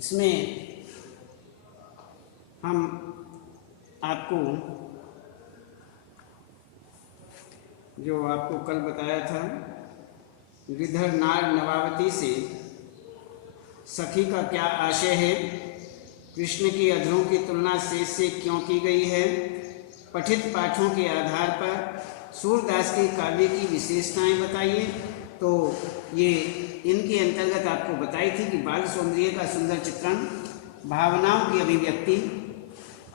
इसमें हम आपको जो आपको कल बताया था, गिरधर नार नवावती से सखी का क्या आशय है, कृष्ण की अधरों की तुलना शेष से क्यों की गई है, पठित पाठों के आधार पर सूरदास के काव्य की विशेषताएं बताइए। तो ये इनके अंतर्गत आपको बताई थी कि बाल सौंदर्य का सुंदर चित्रण, भावनाओं की अभिव्यक्ति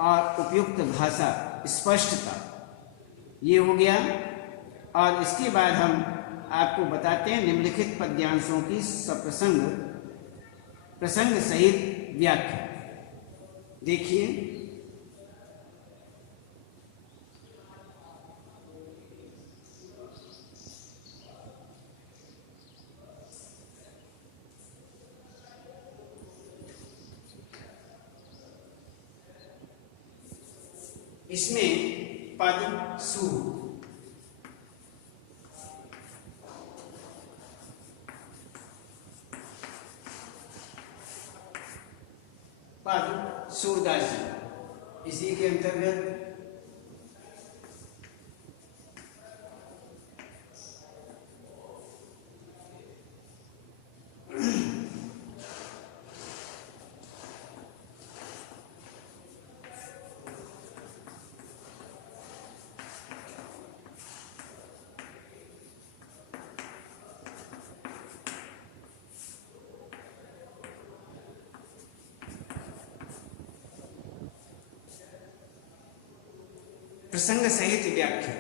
और उपयुक्त भाषा, स्पष्टता, ये हो गया। और इसके बाद हम आपको बताते हैं निम्नलिखित पद्यांशों की सप्रसंग प्रसंग सहित व्याख्या। देखिए, इसमें पद सु, पद सूरदास जी, इसी के अंतर्गत प्रसंग सहित व्याख्या।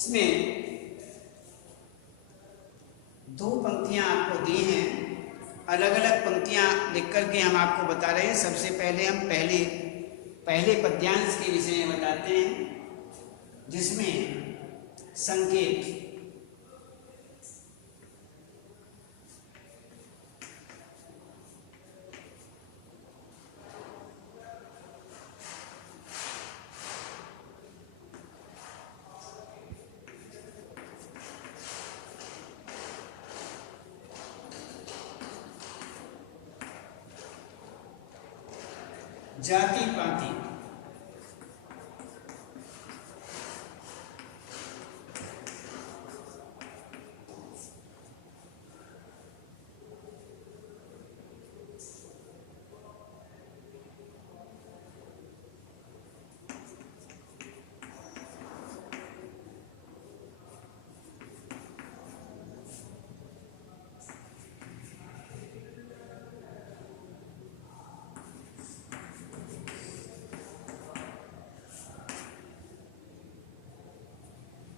इसमें दो पंक्तियां आपको दी हैं, अलग अलग पंक्तियां लिख करके हम आपको बता रहे हैं। सबसे पहले हम पहले पद्यांश के विषय में बताते हैं, जिसमें संकेत, जाति पाति,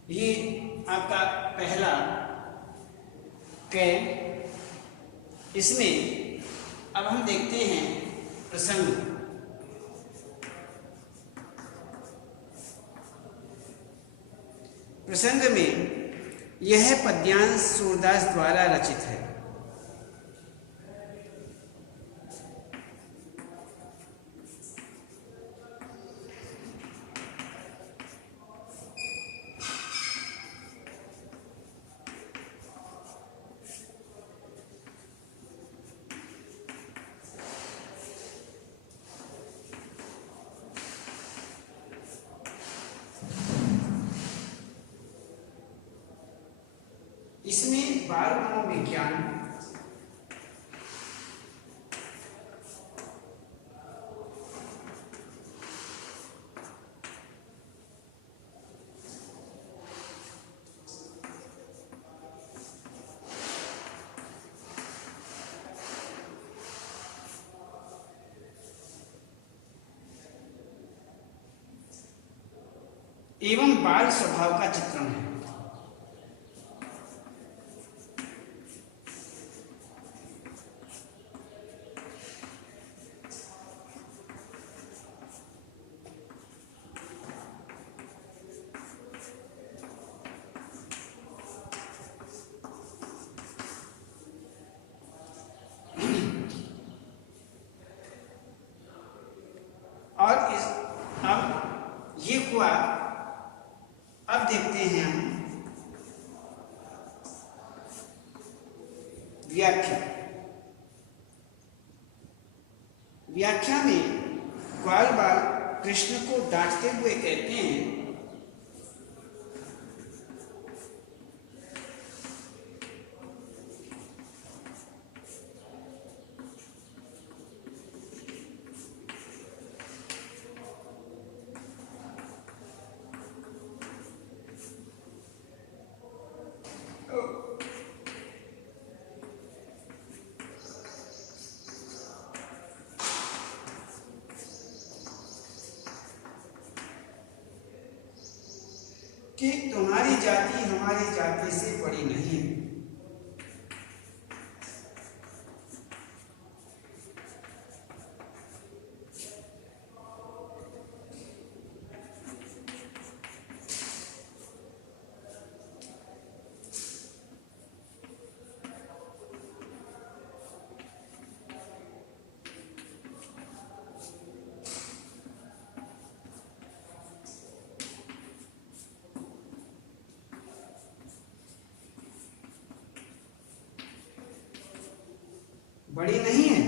ये आपका पहला कै। इसमें अब हम देखते हैं प्रसंग। प्रसंग में यह पद्यांश सूरदास द्वारा रचित है। इसमें बाल मनोविज्ञान, एवं बाल स्वभाव का चित्रण है। देखते हैं हम व्याख्या। व्याख्या में ग्वाल बाल कृष्ण को डांटते हुए कहते हैं कि तुम्हारी जाति हमारी जाति से बड़ी नहीं है। बड़ी नहीं है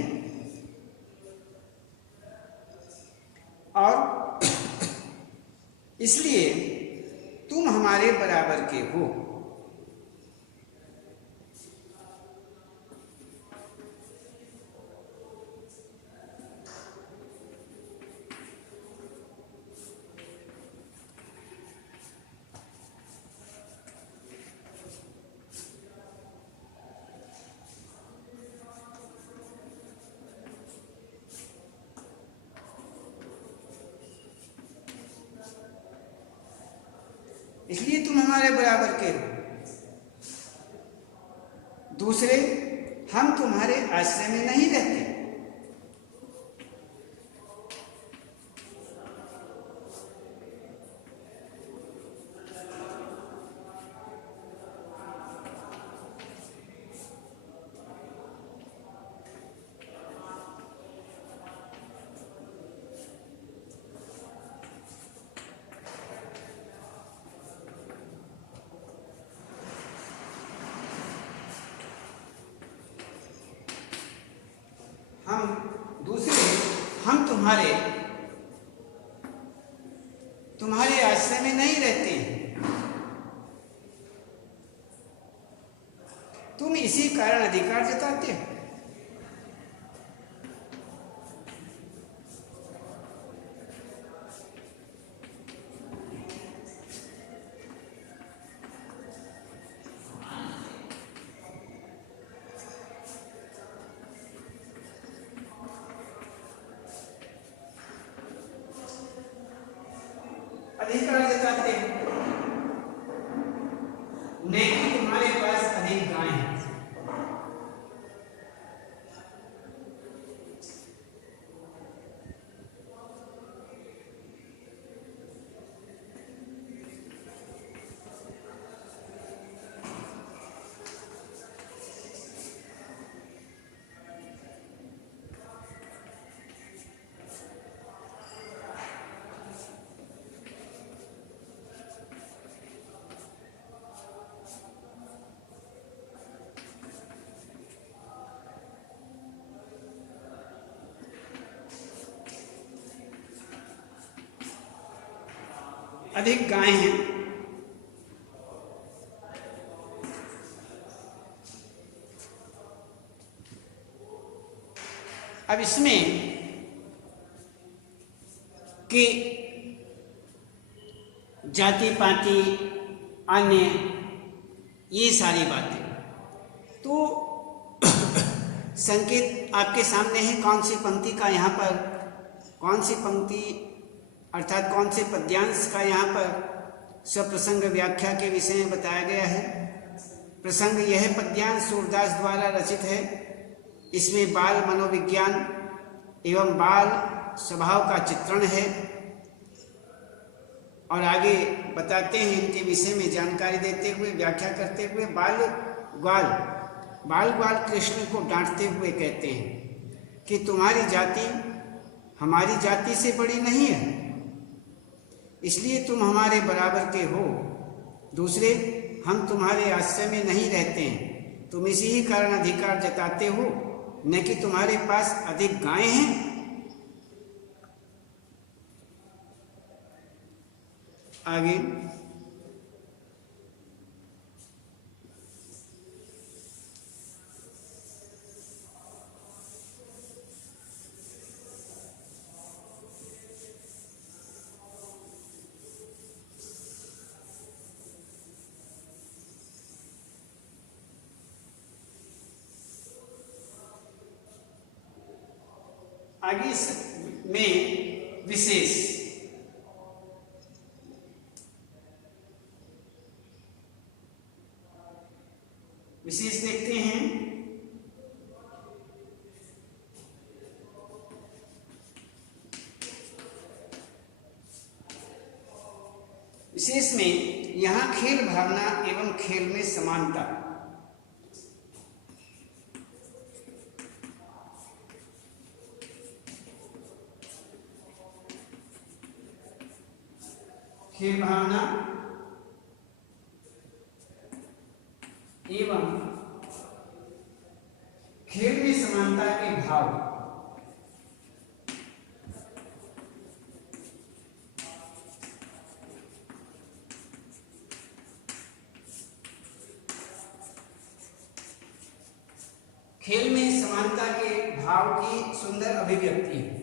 और इसलिए तुम हमारे बराबर के हो। इसलिए तुम हमारे बराबर के हो। दूसरे, हम तुम्हारे आश्रय में नहीं रहते। हम तुम्हारे आश्रय में नहीं रहते हैं। तुम इसी कारण अधिकार जताते हो। अधिकार जताते हैं नहीं कि तुम्हारे पास अधिक गाय है। अधिक गाय हैं। अब इसमें कि जाति पाति अन्य ये सारी बातें तो संकेत आपके सामने है। कौन सी पंक्ति का यहाँ पर, कौन सी पंक्ति अर्थात कौन से पद्यांश का यहाँ पर स्वप्रसंग व्याख्या के विषय में बताया गया है। प्रसंग यह पद्यांश सूरदास द्वारा रचित है। इसमें बाल मनोविज्ञान एवं बाल स्वभाव का चित्रण है और आगे बताते हैं इनके विषय में जानकारी देते हुए, व्याख्या करते हुए बाल ग्वाल कृष्ण को डांटते हुए कहते हैं कि तुम्हारी जाति हमारी जाति से बड़ी नहीं है, इसलिए तुम हमारे बराबर के हो। दूसरे, हम तुम्हारे आश्रय में नहीं रहते हैं, तुम इसी ही कारण अधिकार जताते हो, न कि तुम्हारे पास अधिक गायें हैं। आगे, आगे में विशेष देखते हैं। विशेष में यहां खेल भावना एवं खेल में समानता। खेल भावना एवं खेल में समानता के भाव। खेल में समानता के भाव की सुंदर अभिव्यक्ति है।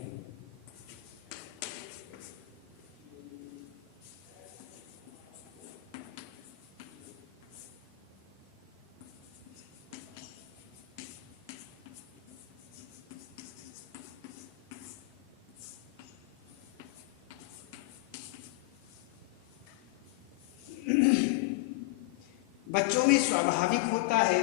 बच्चों में स्वाभाविक होता है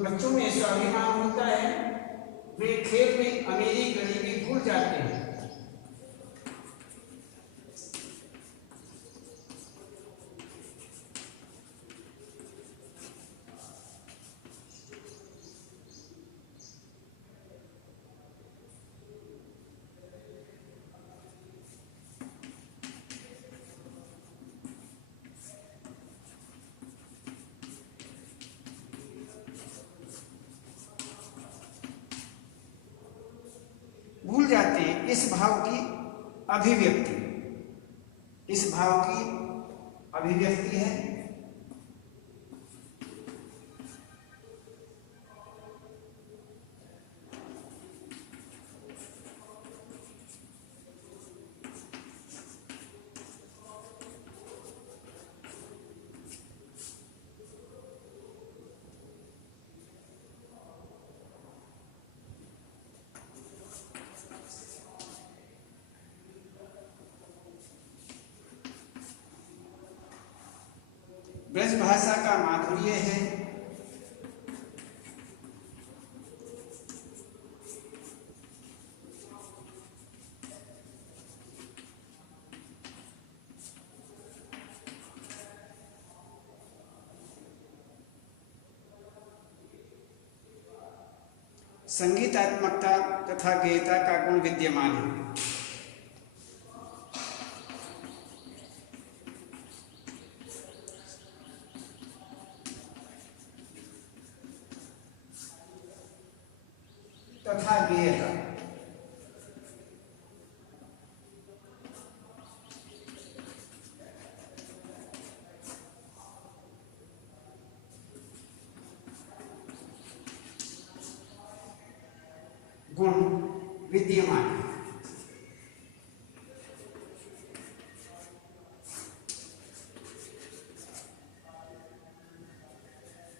बच्चों में स्वाभिमान होता है, वे खेल में अमीरी गरीबी भूल जाते हैं। भूल जाते हैं इस भाव की अभिव्यक्ति, इस भाव की अभिव्यक्ति है ब्रज भाषा का माधुर्य है। संगीतात्मकता तथा गेयता का गुण विद्यमान है। तथा गेयता गुण विद्यमान है।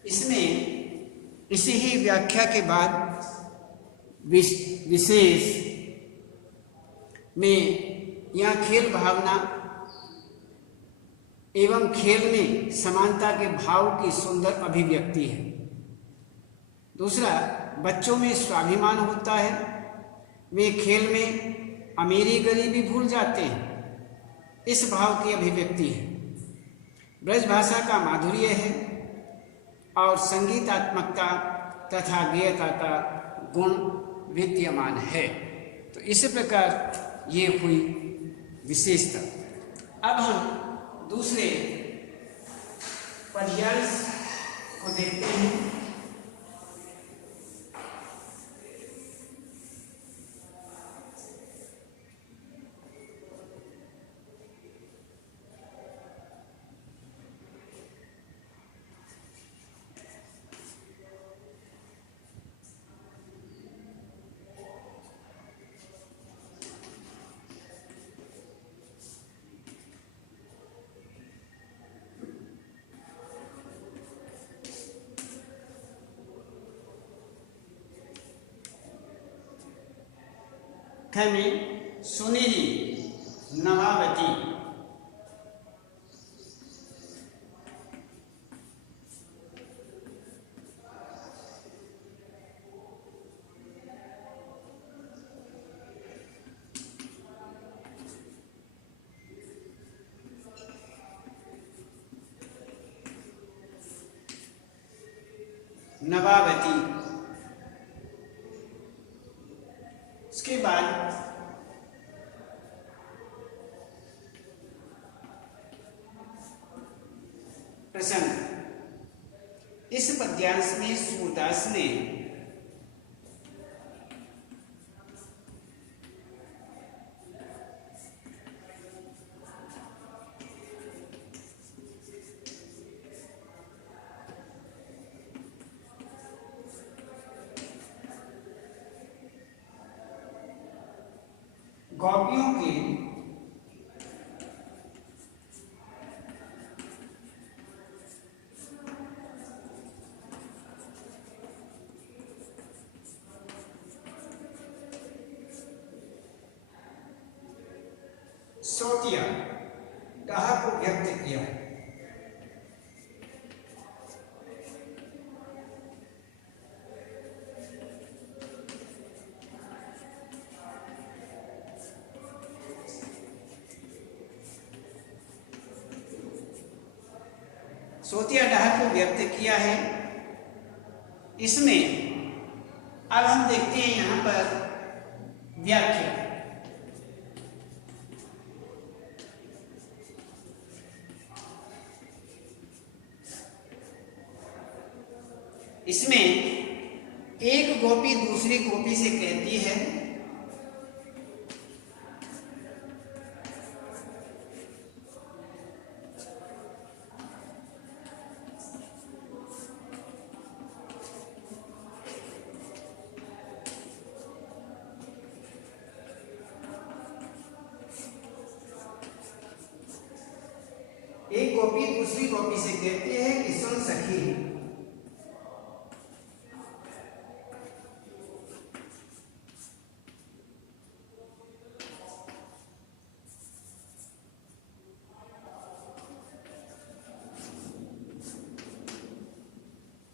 इसमें इसी ही व्याख्या के बाद विशेष में यह खेल भावना एवं खेल में समानता के भाव की सुंदर अभिव्यक्ति है। दूसरा, बच्चों में स्वाभिमान होता है, वे खेल में अमीरी गरीबी भूल जाते हैं, इस भाव की अभिव्यक्ति है। ब्रज भाषा का माधुर्य है और संगीतात्मकता तथा गेयता का गुण विद्यमान है। तो इस प्रकार ये हुई विशेषता। अब हम दूसरे पद्यांश को देखते हैं। में सुनीली नवावती। नवावती। उसके बाद प्रसंग। इस पद्यांश में सूरदास ने गोपियों के सोतिया दाह को व्यक्त किया। सोतिया डाह को व्यक्त किया है। इसमें अब हम देखते हैं यहां पर व्याख्या। इसमें एक गोपी दूसरी गोपी से कहती है, एक गोपी दूसरी गोपी से कहती है कि सुन सखी,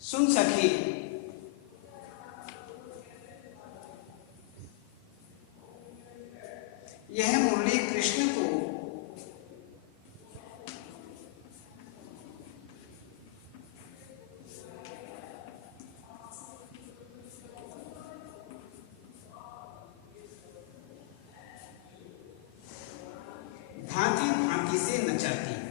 सुन सखी। यह मुरली कृष्ण को भांति भांति से नचाती है।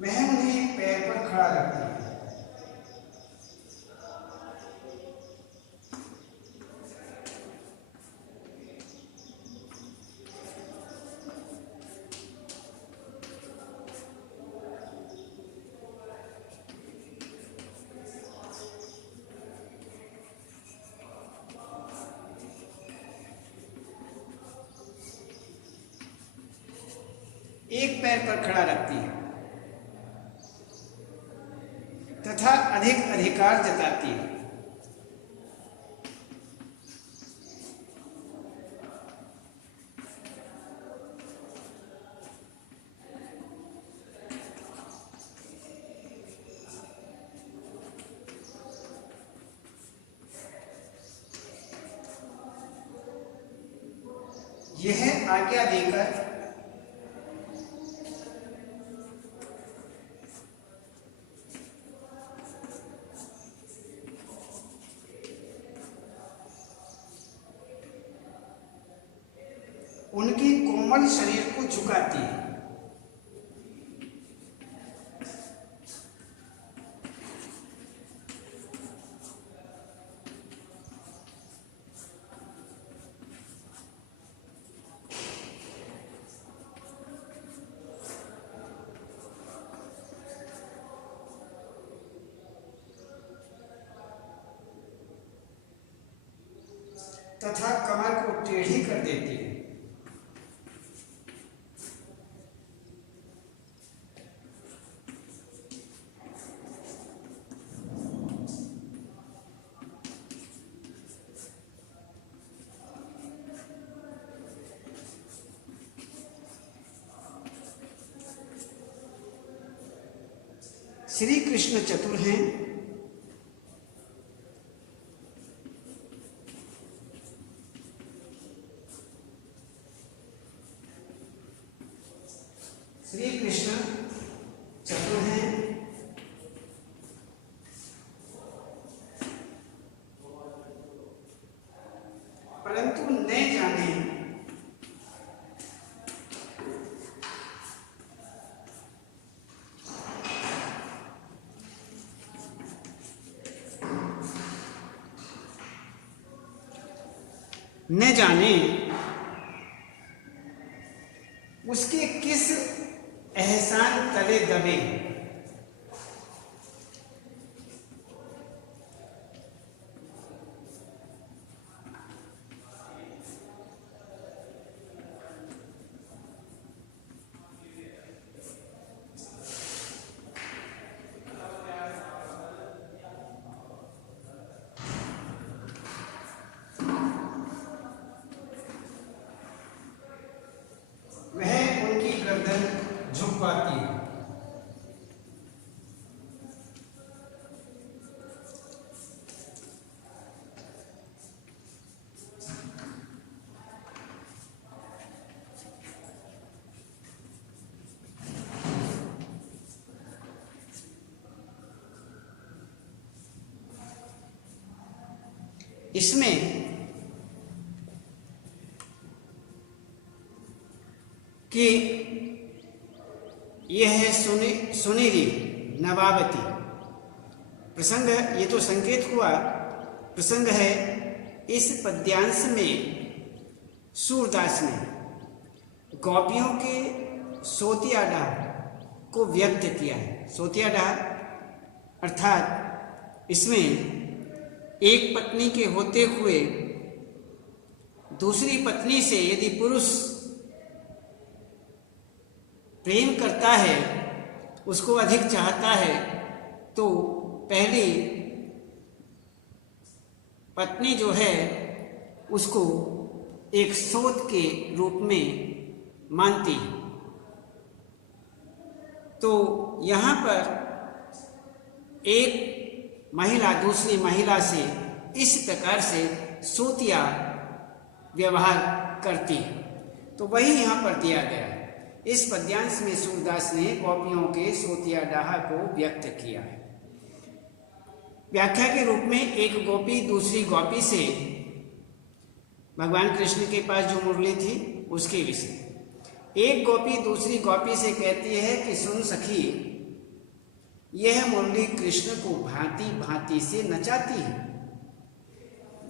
वह उन्हें पैर पर खड़ा रखती है। एक पैर पर खड़ा रखती है तथा अधिक अधिकार जताती है। यह आज्ञा देकर उनकी कोमल शरीर को झुकाती है। तथा कमर को टेढ़ी कर देती है। श्री कृष्ण चतुर हैं। श्री कृष्ण चतुर हैं, परंतु न जाने न जाने उसके किस एहसान तले दबे। वह उनकी गर्दन झुक पाती है। इसमें कि यह है सुनीली नवावती प्रसंग। ये तो संकेत हुआ, प्रसंग है इस पद्यांश में सूरदास ने गोपियों के सोतियाडाह को व्यक्त किया है। सोतियाडाह अर्थात इसमें एक पत्नी के होते हुए दूसरी पत्नी से यदि पुरुष प्रेम करता है, उसको अधिक चाहता है, तो पहली पत्नी जो है उसको एक सोत के रूप में मानती है। तो यहाँ पर एक महिला दूसरी महिला से इस प्रकार से सोतिया व्यवहार करती है, तो वही यहाँ पर दिया गया है। इस पद्यांश में सूरदास ने गोपियों के सोतियाडाह को व्यक्त किया है। व्याख्या के रूप में एक गोपी दूसरी गोपी से भगवान कृष्ण के पास जो मुरली थी उसके विषय, एक गोपी दूसरी गोपी से कहती है कि सुन सखी, यह मुरली कृष्ण को भांति भांति से नचाती है,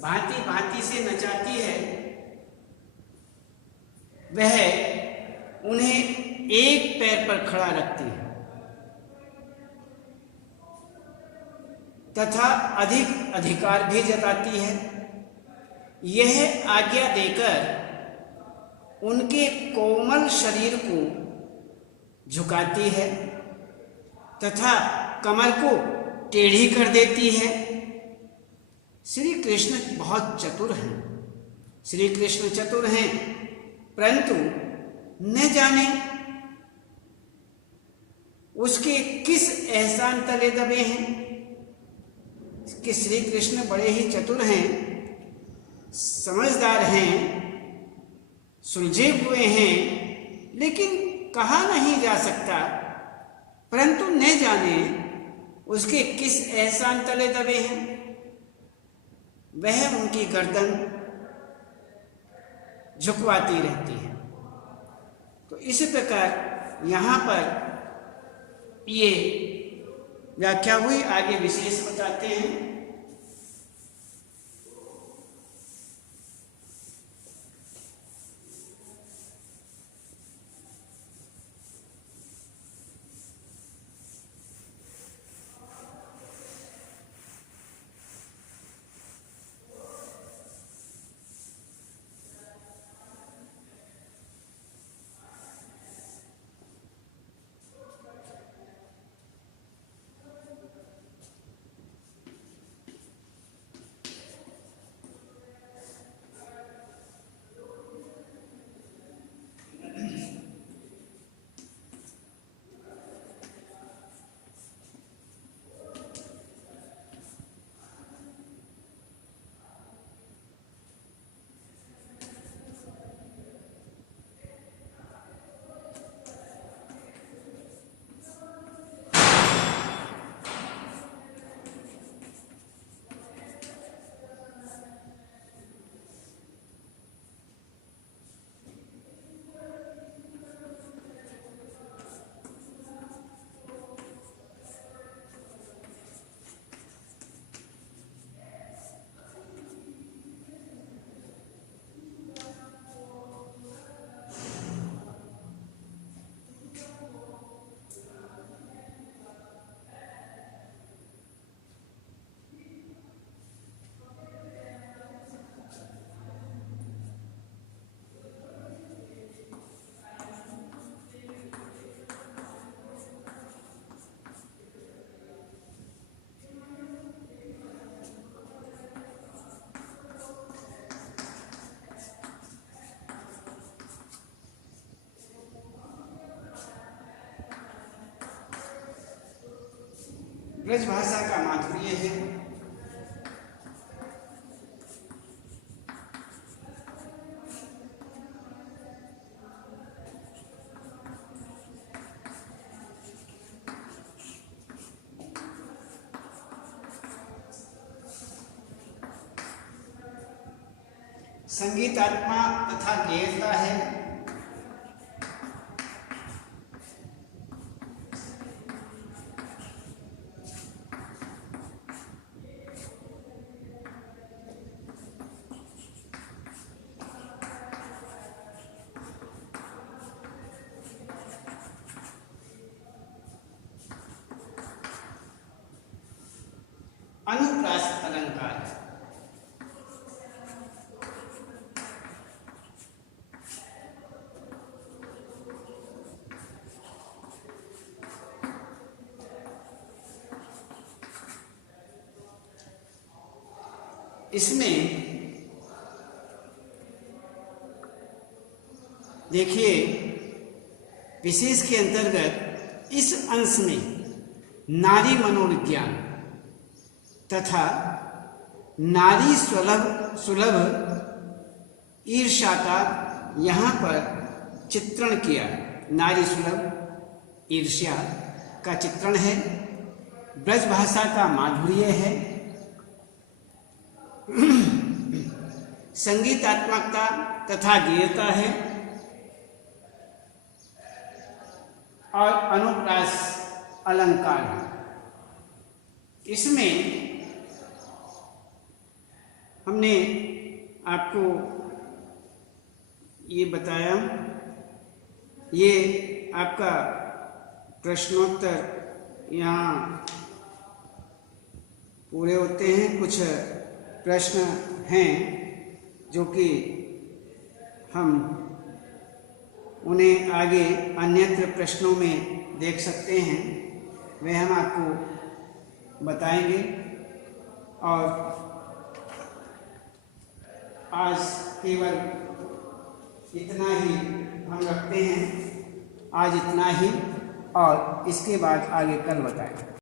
भांति भांति से नचाती है। वह उन्हें एक पैर पर खड़ा रखती है तथा अधिक अधिकार भी जताती है। यह आज्ञा देकर उनके कोमल शरीर को झुकाती है तथा कमर को टेढ़ी कर देती है। श्री कृष्ण बहुत चतुर हैं, श्री कृष्ण चतुर हैं, परंतु न जाने उसके किस एहसान तले दबे हैं कि श्री कृष्ण बड़े ही चतुर हैं, समझदार हैं, सुलझे हुए हैं, लेकिन कहा नहीं जा सकता, परंतु न जाने उसके किस एहसान तले दबे हैं। वह उनकी गर्दन झुकवाती रहती है। तो इस प्रकार यहाँ पर ये व्याख्या हुई। आगे विशेष बताते हैं। ब्रज भाषा का माधुर्य है। संगीतात्मा तथा गेयता है। अनुप्रास अलंकार है। इसमें देखिए, विशेष के अंतर्गत इस अंश में नारी मनोविज्ञान तथा नारी सुलभ ईर्ष्या का यहाँ पर चित्रण किया। नारी सुलभ ईर्ष्या का चित्रण है, ब्रज भाषा का माधुर्य है, संगीतात्मकता तथा गेयता है और अनुप्रास अलंकार है। इसमें हमने आपको ये बताया, ये आपका प्रश्नोत्तर यहाँ पूरे होते हैं। कुछ प्रश्न हैं जो कि हम उन्हें आगे अन्यत्र प्रश्नों में देख सकते हैं, वे हम आपको बताएंगे। और आज केवल इतना ही हम रखते हैं, आज इतना ही, और इसके बाद आगे कल बताएंगे।